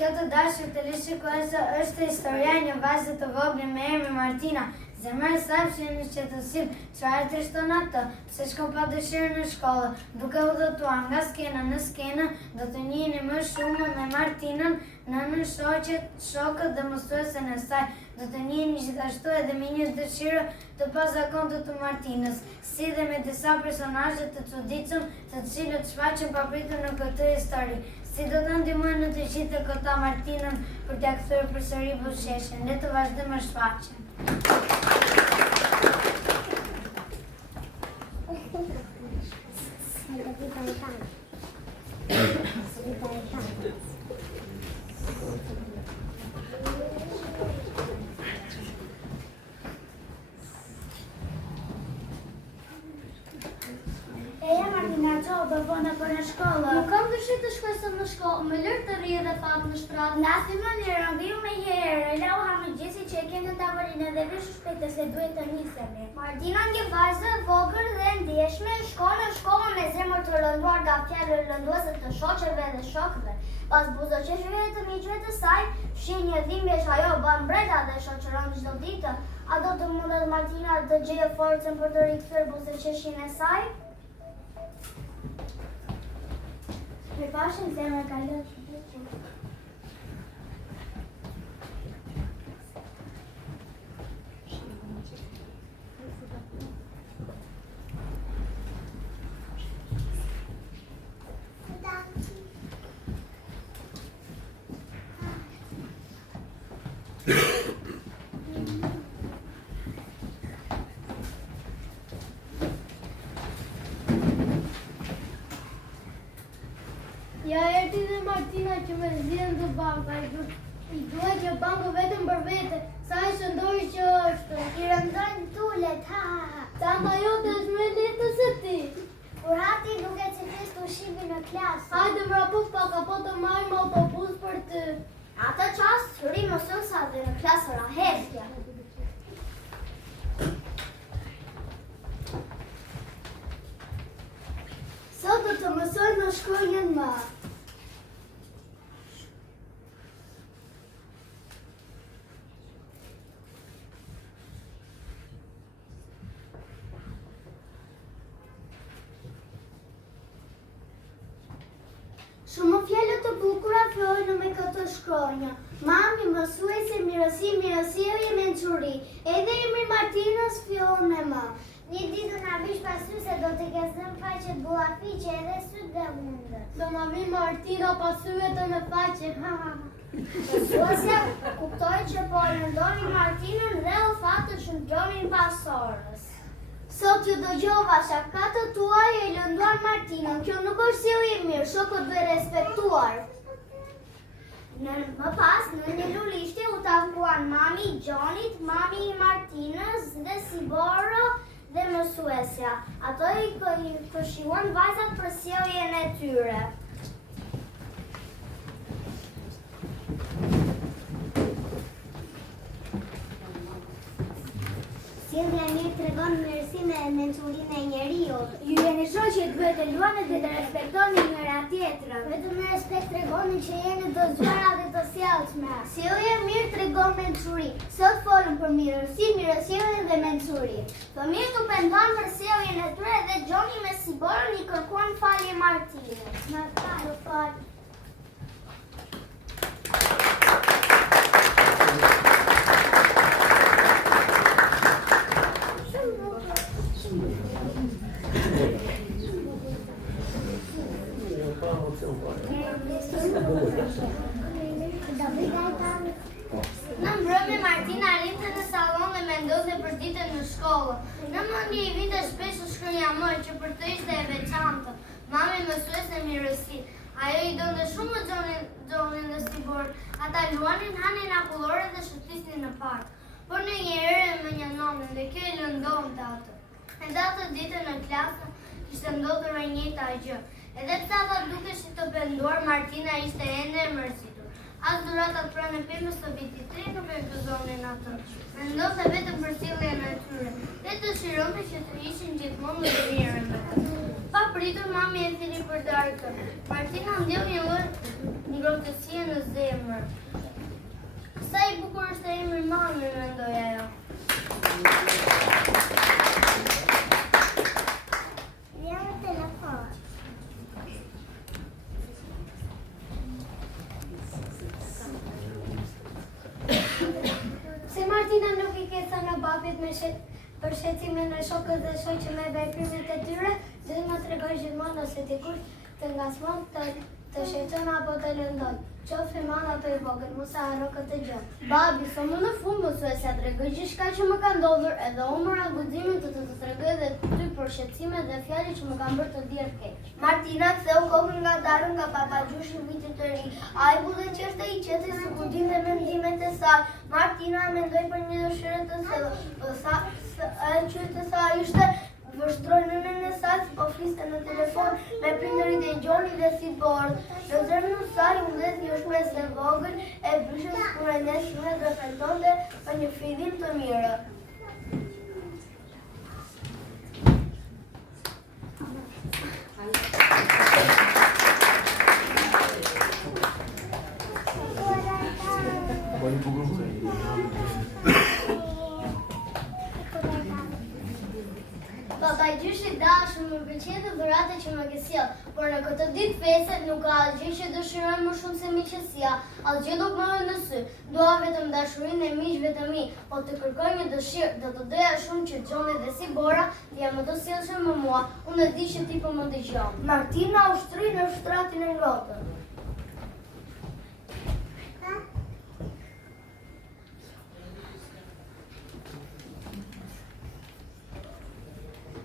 Kjo të dashur të lishikuese është historia e një vajze të vogël me emrin Martina. Zemra e saj fshin në qetësim, çfarë trishton atë, pse shkon pa dëshirë në shkollë. Duke udhëtuar nga skena në skenë, do të njihni më shumë me Martinën, nënën, shokët dhe mësuesen e saj. Do të njihni gjithashtu edhe me një dëshirë të pazakontë të Martinës, si dhe me disa personazhe të çuditshëm, të cilët shfaqen papritur në këtë histori. Si do të ndihmojnë në të gjithë këta Martinën për t'ia kthyer përsëri buzëqeshjen. Le të vazhdojmë shfaqjen. Bëvona për në shkollë. Nuk kam dëshirë të shkoj sot në shkollë, më lër të rri edhe fat në shtratë. Nasi më një rëngiu me herë, lau Hamëgjesi që e kemë në tavolinë dhe vesh shpejtë se duhet të nisemi. Martina një vajzë vogël dhe ndjeshme shkon në shkollë me zemër të lënduar nga fjalë lënduese të shoqeve dhe shokëve. Pas buzëqeshjeve të miqve të saj, fshin një dhimbje që ajo bën mbreta dhe shoqëron çdo ditë. A do të mundet Martina të gjejë forcën për të rikthyer buzëqeshjen e saj? Përpashën zemër ka lënë. Ja erdhi dhe Martina që me zhjën të banka. I duhet që banku vetëm për vete, sa i shëndori që është. I rëndojnë tullet, ha. Tanta jote është me letë se ti. Por hati duket që ti s'tu shivi në klasë. Hajde vrapuf pak apo të marrim autobus për ty. Atë qast, rri mësuesa dhe në klasë rahesja. Sot do të mësoj në shkronjën më. Shumë fjalë të bukura fillojnë me këtë shkronjë. Mami, mësuese, mirësi, mirësjellje, mençuri. Edhe emri Martinës fillon me M. Një ditë na vish pasur se do të kesh faqe bullafiqe edhe syt dhe mundë. Do na vi Martina pasyve të në faqe. Mësuesja kuptoi që po lëndoni Martinën dhe u tha të shndronin pas orës. Sot që dëgjova shakat tuaj e lënduar Martinën. Kjo nuk është sjellje e mirë, shokët duhet respektuar. Më pas, në një lulishte u takuan mami i Gjonit, mami i Martinës dhe Siboro dhe mësuesja. Ato i këshilluan vajzat për sjelljen e tyre. Sjellja e mirë tregon mirësinë e mençurinë e njeriut. Ju jeni shoqë që duhet të luani dhe të respektoni njëra tjetrën. Vetëm me respekt tregoni që jeni të zgjuara dhe të sjellshme. Sjellja e mirë tregon mençuri. Sot folëm për mirësi, mirësjellje dhe mençuri. Fëmijët u penduan për sjelljen e tyre dhe Gjoni me Siboron i kërkuan falje Martinës. Na fal. Në mbrëmje Martina arrinte në sallon dhe mendonte për ditën në shkollë. Në mendje i vinte shpesh shkronja M që për të ishte e veçantë. Mami mësuese mirësi. Ajo i donte shumë Gjonin dhe Sibor. Ata luanin, hanin akullore dhe shëtisnin në park. Por në një herë me një nonin dhe kjo i lëndonte atë. Edhe atë ditë në klasë kishte ndodhur e njëjta gjë. Edhe pse ata dukeshi të penduar, Martina ishte ende e mërzitur. As dhuratat pranë pemës së vitit 3 nuk e gëzonin atë. Mendonte vetëm për sjelljen e tyre. Dhe dëshironte që të ishin gjithmonë të mirë me të. Pa pritur mami e thiri për darkë. Martina ndjell një lloj ngrohtësie në zemër. Sa i bukur është emri mami, mendoj ajo. Se Martina nuk I ke thënë babit me për shqetësimin e shokët dhe shoqë me veprimet e tyre, dhe më tregoj gjithmonë ose dikush të ngasmon të shqetëson apo të lëndon. Qoftë I madh apo I vogël, mos e harro këtë gjë. Babi, sa më në fund mos e sa tregoj gjithçka që më ka ndodhur, edhe unë mora guximin të tregoj edhe ty për shqetësimet dhe fjalët që më kanë bërë të ndier keq. Martina ktheu kokën nga darën nga babagjushi vitit të ri. Ai budhe qeshte I qetë si kur dinte mendimet e saj. Martina mendoi për një dëshirë të thellë. Ai qytet sa ishte vështroi nënën e saj po fliste në telefon me prindërit e Gjonit dhe si bord. Në zemrën e saj u ndez një shpresë e vogël e bëshës kur e nesër dhe pretendonte për një fillim të mirë. Babagjushi dashur më pëlqen të dhuratë që më ke sjell, por në këtë ditë feste nuk ka asgjë që dëshiroj më shumë se miqësia. Asgjë nuk më vjen në sy. Dua vetëm dashurinë e miqve të mi, po të kërkoj një dëshirë, do të doja shumë që Gjoni dhe si Bora të janë më të sjellshëm me mua. Unë e di që ti po më dëgjon. Martina ushtri në shtratin e ngrohtë.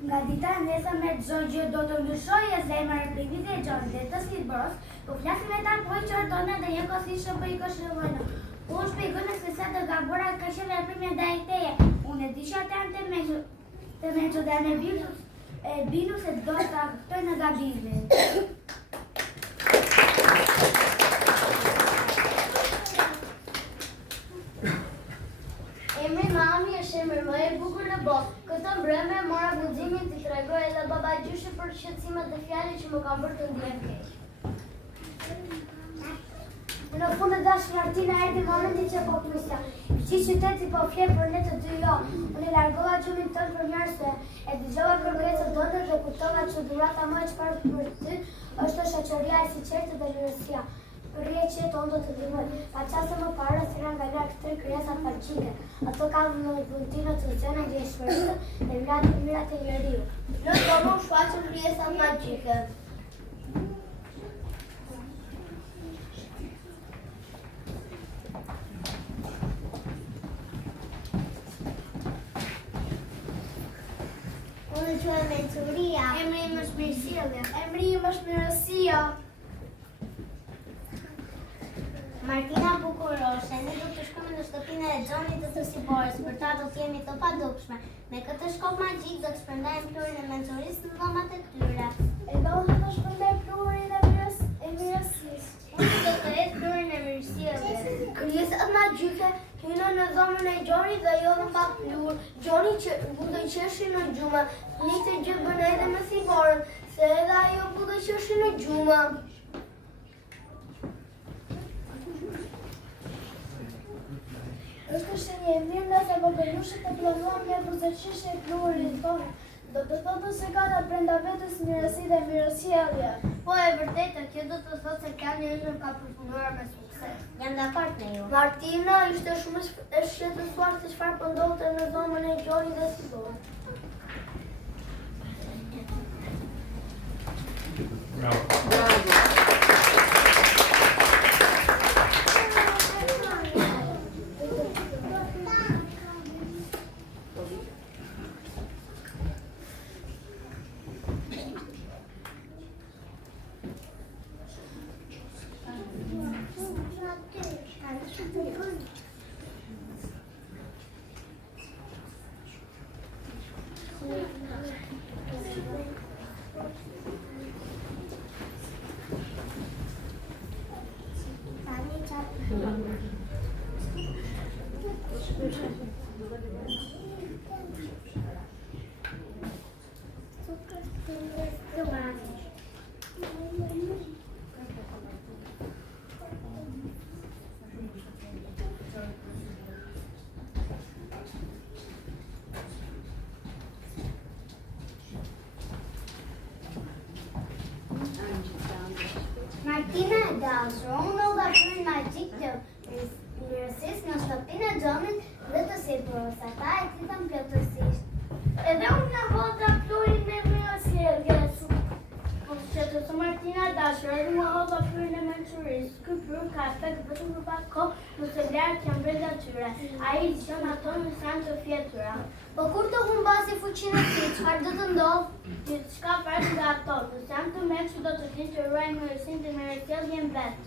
Nga dita e nesërme Xhoxhi do të ndryshojë zemra e prindit e Gjonit dhe të Silborës, po flasim me ta po I qortonë dhe një kosishë po I këshillojnë. Po shpjegojnë se sa të gabora ka qenë veprimi ndaj teje. Unë e di që ata janë të meço dhe në binu se do ta këtoj në gabimin. Emri mami është emri më I bukur në botë. Këtë mbrëmje mora guximin të tregoj edhe babagjushi për shqetësimet dhe fjalët që më kanë bërë të ndihem keq. Në fund të dashur Martina erdhi momenti që po prisja. Që qyteti po flet për ne të dy jo. Unë largova gjumin tënd për një arsye. E dëgjova kërkesën tënde dhe kuptova që dhurata më e çfarë për ty është shoqëria e sinqertë dhe mirësia. Rrie që tonë do të ndihmoj. Pa qasë më parë sira nga larg tre krijesa faqike. Ato kanë në puntinë të zëna dhe shpërtë dhe mirat e njeriu. Në tonë shfaqën krijesa magjike. Unë quhem Mençuria. Emri im është Mirësjellja. Emri im është Mirësia. Martina bukuroshe, ne do të shkojmë në shtëpinë e Gjonit të Siborës, për ta do të jemi të padukshme. Me këtë shkop magjik do të shpërndajmë pluhurin e mençurisë në dhomat e tyre. E do të shpërndaj pluhurin e mirësisë. Unë do të hedh pluhurin e mirësjelljes. Krijesat magjike hynë në dhomën e Gjonit dhe jodhën pa pluhur. Gjoni që budë qeshi në gjumë. Një të gjë bën edhe me Siborën, se edhe ajo budë qeshi në gjumë. Është shenjë e mirë nëse babagjushi të planuar me buzëqeshje e pluhurit tonë. Do të thotë se ka nga brenda vetës mirësi dhe mirësjellje. Po e vërtetë, kjo do të thotë se plani ynë ka përfunduar me sukses. Jam dakord me ju. Martina ishte shumë e shqetësuar se çfarë po ndodhte në dhomën e Gjonit dhe Siborës. dashur, unë do kryej magjik të mirësisë në shtëpinë e Gjonit dhe të sipërës, ata e titën plotësisht. Edhe unë në hota plurin me mirësjelljes. Që të Martina dashur, edhe në hota plurin e mençurisë. Ky plur ka efekt vetëm për pak kohë, nëse vlerët janë brenda tyre. Ai lëshon ato në sen të fjetura. Po kur të humbasi fuqinë e tij, çfarë do të ndodhë? Diçka farë nga ato, nëse janë të mençur do të dinë që ruajnë mirësinë dhe mirësjelljen vetë.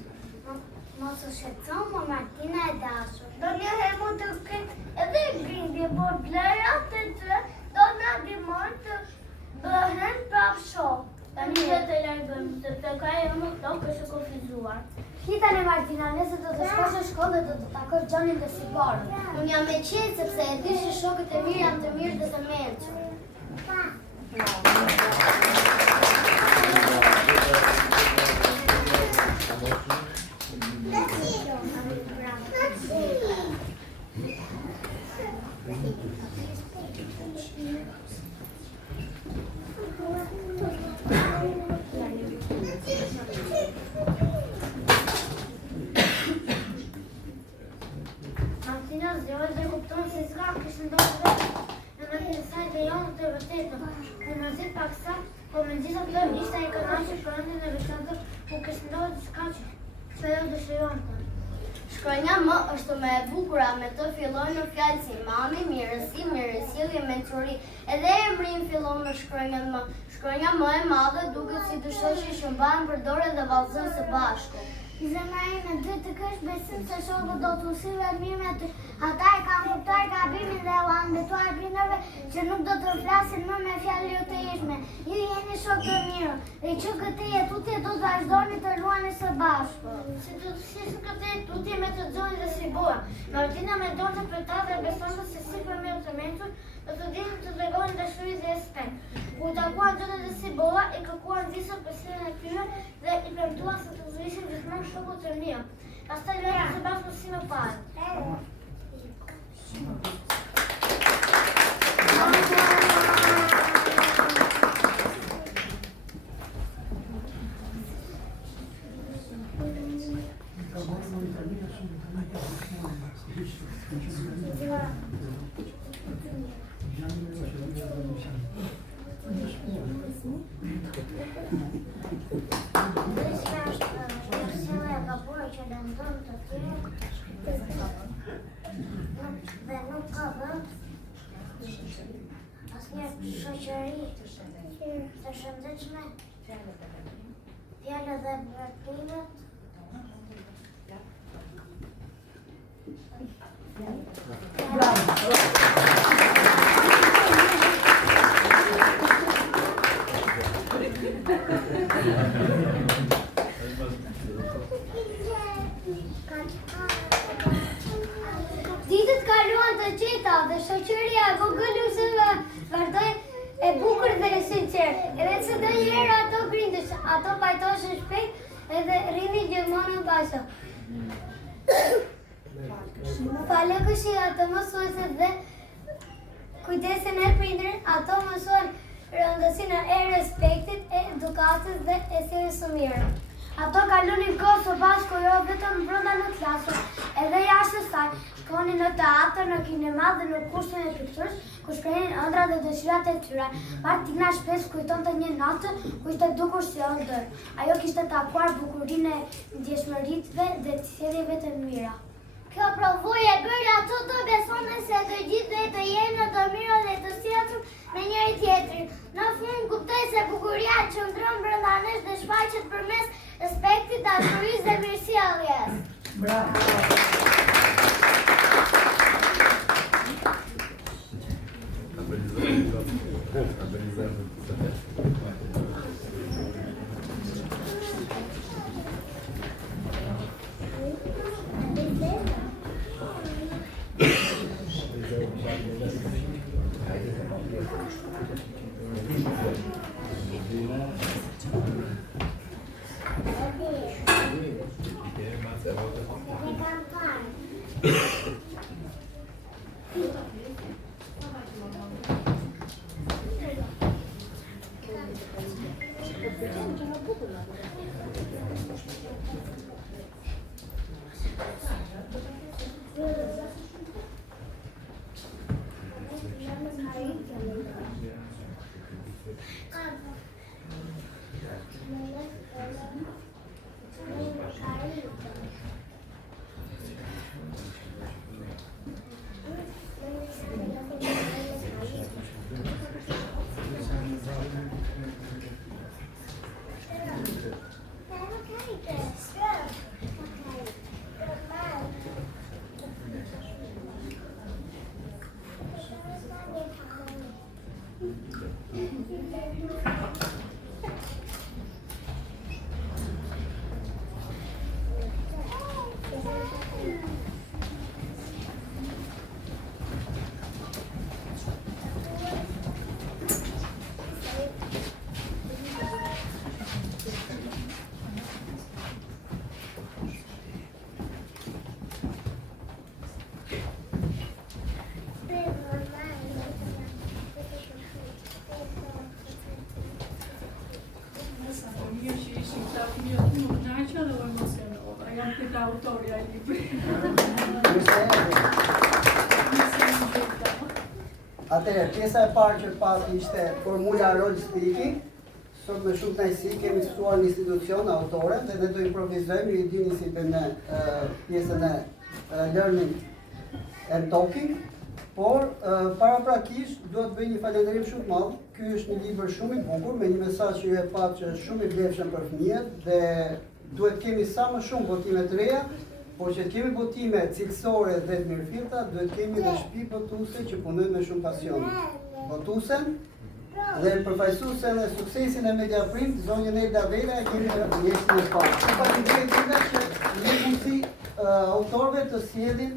Mos u shqetëso më Martina e dashur. Do njëherë mund të ketë edhe grindje, por vlerat e tyre do na ndihmojnë të bëhen prapë shok. Tani le të largojmë, sepse ka e më tokë është kufizuar. Tani Martina, nëse do të shkosh në shkollë do të takosh Gjonin dhe Siborën. Unë jam me qenë sepse e di që shokët e mirë janë të mirë dhe të mençur. Martina zgjohet dhe kupton se s'ka kishë ndodhur vetë. Në mendjen e saj dhe janë të vërtetë. Në mëzit pak sa, po me gjitha këto ishte ai kënaqur për rendin e veçantë ku kishte ndodhur diçka që ajo dëshironte. Shkronja M është më e bukura, me të fillojnë në fjalë si mami, mirësi, mirësjellje, mençuri. Edhe emri fillon me shkronjën M. Shkronja M e madhe duket si dy shoqe që mbahen përdore dhe vallëzojnë së bashku. Zemra ime dy të kesh besim se shokët do të usillet mirë me ty. Ata e kanë kuptuar gabimin dhe u ambetuar prindërve që nuk do të flasin më me fjalë jo të ishme. Ju jeni shokë të mirë dhe që këtë jetutje do të vazhdoni të luani së bashku. Si do të shisë këtë jetutje me të Gjonin dhe Siborën. Martina mendonte për ta dhe besonte se si për mirë të mençur do të dinë të tregojnë dashuri dhe respekt. Kur takuan Gjonin dhe Sibora i kërkuan disa përshëndetje e tyre dhe i premtuan se të ishin gjithmonë shokë të mirë. Pastaj lënë së bashku si më parë. Dhe nuk ka vend asnjë shoqëri të shëndetshme, fjalë dhe vërtimet. Ditët kaluan të qeta dhe shoqëria e vogëluesve vazhdoi e bukur dhe e sinqertë. Edhe se ndonjëherë ato grindësh, ato pajtoheshin shpejt edhe rrinin gjithmonë bashkë. Falëkëshi ato mësuesit dhe kujdesin e prindërit, ato mësuan rëndësinë e respektit, e edukatës dhe e sjelljes së mirë. Ato kalunin kohë së bashku jo vetëm brenda në klasë, edhe jashtë saj. Shkonin në teatr, në kinema dhe në kursin e pikturës, ku shprehin ëndrat dhe dëshirat e tyre. Martina shpesh kujtonte një natë ku ishte dukur si ëndër. Ajo kishte takuar bukurinë e ndjeshmëritëve dhe të sjelljes të mira. Kjo provojë e bëri ato të besonin se të gjithë të jenë të mirë dhe të sjellshëm me njëri tjetrin. Në fund kuptoi se bukuria qëndron brenda nesh dhe shfaqet përmes respektit, dashurisë dhe mirësjelljes. Atëherë, pjesa e parë që pati ishte formula role speaking. Sot me shumë kënaqësi kemi ftuar në institucion autoren dhe ne do improvizojmë, ju dini si bëjmë pjesën e learning and talking. Por paraprakisht duhet bëj një falënderim shumë të madh. Ky është një libër shumë i bukur me një mesazh që ju e patë që është shumë i vlefshëm për fëmijët dhe duhet kemi sa më shumë votime të reja, por që kemi votime cilësore dhe të mirëfillta, duhet kemi dhe shtëpi votuese që punojnë me shumë pasion. Votuesen dhe përfaqësuesen e suksesin e Mediaprint, zonjën Elda Vela, e kemi në pjesën e parë. Faleminderit që jeni mundësi autorëve të sjellin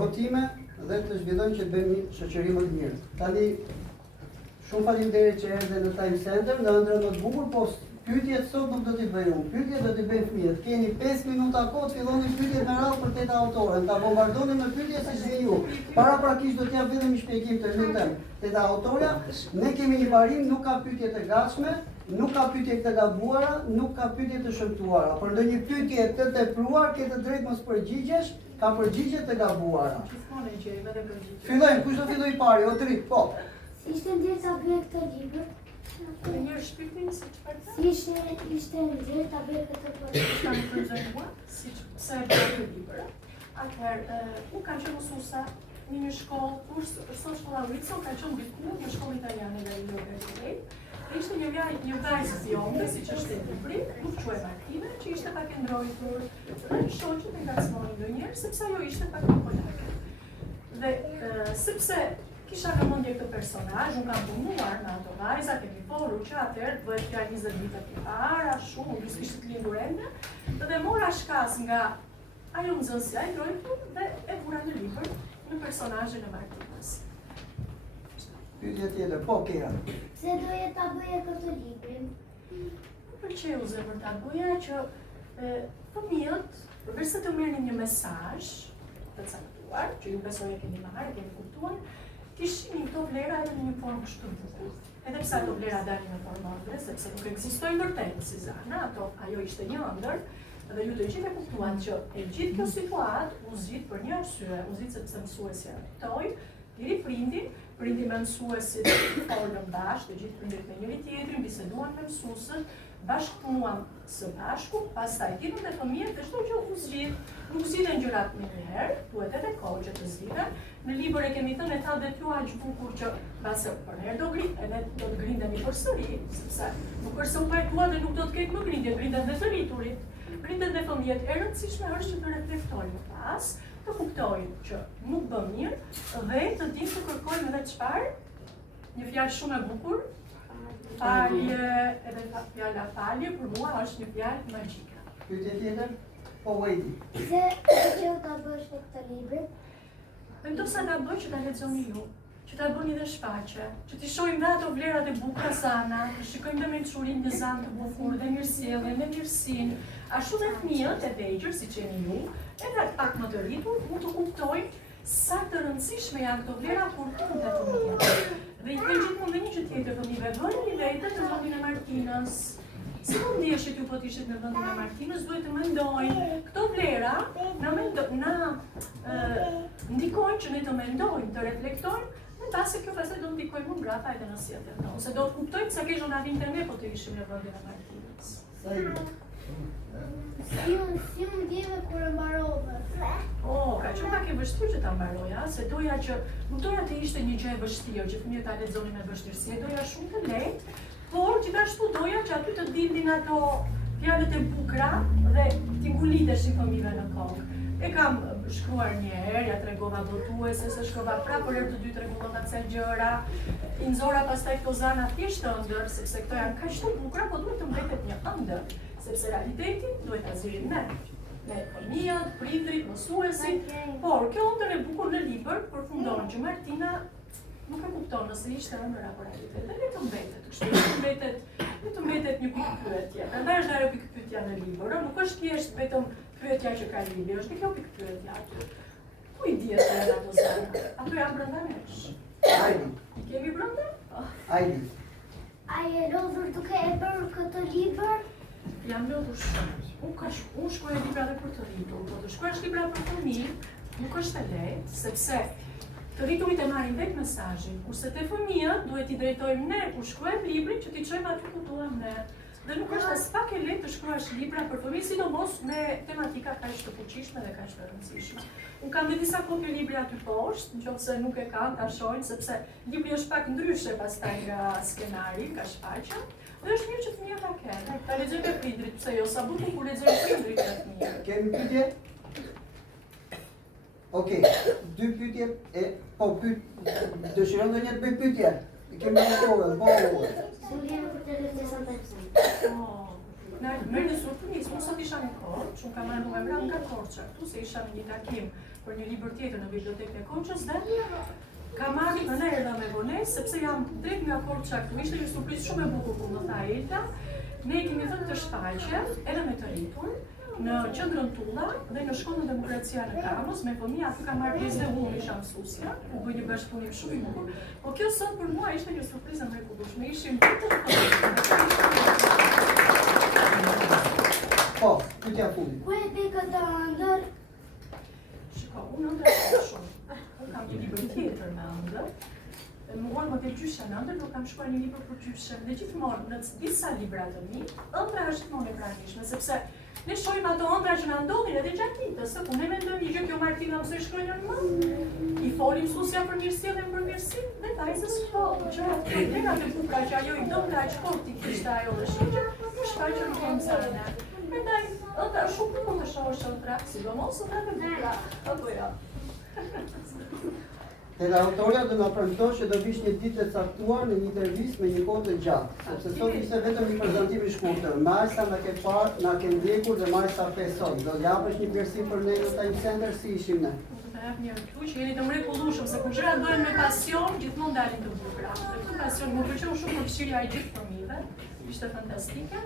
votime dhe të zhvillojnë që të bëjmë një shoqëri më të mirë. Tani shumë faleminderit që erdhe në Time Center, në ëndrrën më të bukur, po pyetjet sot nuk do t'i bëj unë, pyetjet do t'i bëjnë fëmijët. Keni 5 minuta kohë të filloni pyetjet me radhë për teta autoren, ta bombardoni me pyetje si jeni ju. Paraprakisht do t'jap vetëm një shpjegim të lutem teta autorja. Ne kemi një parim, nuk ka pyetje të gatshme, nuk ka pyetje të gabuara, nuk ka pyetje të shëmtuara. Për ndonjë pyetje të tepruar, ke të drejtë mos përgjigjesh, ka përgjigje të gabuara. Fillojmë, kush do filloj pari? Otri, po. Si ishte nxjerrë ta bëj këtë libër? Një shpytim si çfarë? Si ishte nxjerrë ta bëj këtë projekt? Ta më përgjigj si pse e bëj këtë libër. Atëherë, unë kam qenë mësuesa në një shkollë, kurs sot shkolla Wilson, ka qenë diku në shkollë italiane dhe Universiteti. Ishte një vajzë bjonde, siç është e libri, nuk quhet Martina, që ishte pak e ndrojtur, dhe shoqet e ngacmonin ndonjëherë sepse ajo ishte pak polake. Dhe sepse kisha në mendje këtë personazh, unë kam punuar me ato vajza, kemi folur që atëherë bëhet fjalë 20 vite të para, shumë, nuk ishte të lindur ende, dhe mora shkas nga ajo nxënësja e ndrojtur dhe e vura në libër në personazhin e Martinës. Pyetje tjetër, po Kera. Pse doje ta bëje këtë librin? Më pëlqeu zemër ta bëja që fëmijët, përveç se të merrnin një mesazh të caktuar, që ju besoj e keni marrë, e keni kuptuar, t'ishinin këto vlera edhe në një formë kështu të bukur. Edhe pse ato vlera dalin në formë ëndre, sepse nuk ekzistojnë vërtet si zana, ajo ishte një ëndër, dhe ju të gjithë e kuptuan që e gjithë kjo situatë u zgjidh për një arsye, u zgjidh sepse mësuesja rritoi, deri prindi me mësuesit folën bashkë, të gjithë prindërit me njëri tjetrin, biseduan me mësuesët, bashkëpunuan së bashku, pastaj ditën e fëmijët dhe çdo gjë u zgjidh. Nuk zgjidhen gjërat me njëherë, duhet edhe kohë që të zgjidhen. Në libër e kemi thënë ta dhe t'ju aq bukur që mbase për herë do të grindemi përsëri, sepse nuk është se u pajtua dhe nuk do të ketë më grindje, grinden dhe të rriturit. Grinden dhe fëmijët, e rëndësishme është që të reflektojnë pas, të kuptojnë që nuk bën mirë dhe të dinë të kërkojnë edhe çfarë? Një fjalë shumë e bukur, falje, edhe fjala falje për mua është një fjalë magjike. Pyetje tjetër? Po Wadi. Pse që ta bësh këtë libër? Vendosa ta bëj që ta lexoni ju, që ta bëni dhe shfaqje, që t'i shohim dhe ato vlerat e bukura zana, të shikojmë dhe mençurinë në zanë të bukur dhe mirësjelljen dhe mirësinë, ashtu dhe fëmijët e vegjël siç jeni ju, edhe pak më të rritur, mund të kuptojnë sa të rëndësishme janë këto vlera kur punën e fëmijëve. Dhe i them gjithmonë një gjë tjetër fëmijëve, bëni vetë në vendin e Martinës. Si mund ndjeshit ju po t'ishit në vendin e Martinës, duhet të mendojnë këto vlera na ndikojnë që ne të mendojnë, të reflektojnë, në base kjo pastaj do ndikojnë më mbrapa edhe në sjelljen tonë, ose do të kuptojnë sa ke zona vinte ne po të ishim në vendin e Martinës. Si më ndjeve kur e mbarove? Ka qenë pak e vështirë që ta mbaroja, se doja që nuk doja të ishte një gjë e vështirë, që fëmijët ta lexonin me vështirësi, doja shumë të lehtë, por gjithashtu doja që aty të dindin ato fjalët e bukura dhe t'i nguliteshin fëmijëve në kokë. E kam shkruar një herë, ja tregova votuese, se shkova prapë për herë të dytë rregullova ca gjëra, i nxora pastaj këto zana thjesht ëndër, sepse këto janë kaq të bukura, po duhet të mbetet një ëndër, sepse realiteti duhet ta zgjidhim ne fëmijët, prindrit, mësuesit, por kjo ëndër e bukur në libër përfundon që Martina nuk e kupton nëse ishte ëndër apo realitet. Dhe le të mbetet, kështu le të mbetet një pikë pyetje. Prandaj është ajo pikë pyetja në libër, nuk është thjesht vetëm pyetja që ka libri, është kjo pikë pyetja aty. Ku i dihet se janë ato zana? Ato janë brenda nesh. Ajdi. I kemi brenda? Ajdi. A je lodhur duke e bërë këtë libër? Jam lodhur shumë. Unë shkruaj libra dhe për të rritur, po të shkruash libra për fëmijë nuk është e lehtë, sepse të rriturit e marrin vetë mesazhin, kurse te fëmijët duhet i drejtojmë ne kur shkruajmë librin që t'i çojmë aty ku duam ne. Dhe nuk është as pak e lehtë të shkruash libra për fëmijë, sidomos me tematika kaq të fuqishme dhe kaq të rëndësishme. Unë kam dhe disa kopje libri aty poshtë, nëse nuk e kanë ta shohin, sepse libri është pak ndryshe pastaj nga skenari, ka shfaqja. Dhe është mirë që fëmijët ta kenë. Ta lexojnë me prindrit, pse jo, sa bukur kur lexojnë prindrit me fëmijët. Kemi pyetje? Okej, dy pyetje po dëshiron ndonjë të bëj pyetje? Kemi autorën, po. Merë në surpriz, unë sot isha në Korçë, unë kam marrë numra nga Korça këtu, se isha në një takim për një libër tjetër në bibliotekën e Korçës dhe kam marrë në erdha me vonesë, sepse jam drejt nga Korça këtu, ishte një surprizë shumë e bukur kur më tha Elta. Ne kemi thënë të shfaqem edhe me të rritur në qendrën Tulla dhe në shkollën Demokracia në Kamos, me fëmijë aty kam marrë pjesë dhe unë isha mësuesja, u bë një bashkëpunim shumë i bukur. Po kjo sot për mua ishte një surprizë mrekullueshme. Ishim Po, pyetja fundit. Ku e di këtë ëndër? Shiko, unë ëndër shumë. Unë kam një libër tjetër me ëndër. Mua më të gjysha në ëndër, nuk kam shkuar një libër për gjyshem. Dhe gjithmonë, në disa libra të mi, ëndra është gjithmonë e pranishme, sepse ne shohim ato ëndra që na ndodhin edhe gjatë ditës, se ku ne mendojmë një gjë kjo Martina mësoj shkruajnë normal. I folim mësuesja për mirësinë dhe për mirësinë, dhe vajzës po, gjërat problemat e bukura që ajo i donte aq fort i kishte ajo dhe shoqja, shfaqen në mësane. Prandaj, ëndra shumë bukur të shohësh ëndra, sidomos ëndra të bukura, apo jo. Edhe autoria do na premton që do vish një ditë të caktuar në një intervistë me një kohë të gjatë, sepse sot ishte vetëm një prezantim i shkurtër. Majsa na ke parë, na ke ndjekur dhe Majsa pesoj. Do japësh një përsi për ne në Time Center si ishim ne? Një këtu që jeni të mrekullueshëm, se kur gjërat bëhen me pasion, gjithmonë dalin të bukura. Dhe këtë pasion më pëlqeu shumë përfshirja e gjithë fëmijëve, ishte fantastike.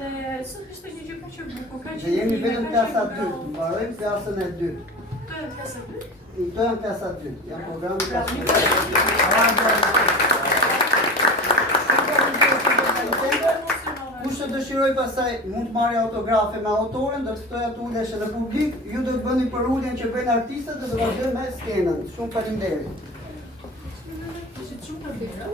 Dhe sot ishte një gjë kaq e bukur, kaq. Dhe jemi vetëm klasa 2, mbarojmë klasën e 2. Këto janë klasa 2. Këto janë klasa 2, janë programi klasë 2. Kush të dëshiroj pasaj mund të marrë autografe me autoren, do të ftoja të ulesh edhe publik, ju do të bëni për ulljen që bëjnë artistët dhe do vazhdojmë me skenën. Shumë faleminderit. Ishit shumë të mirë.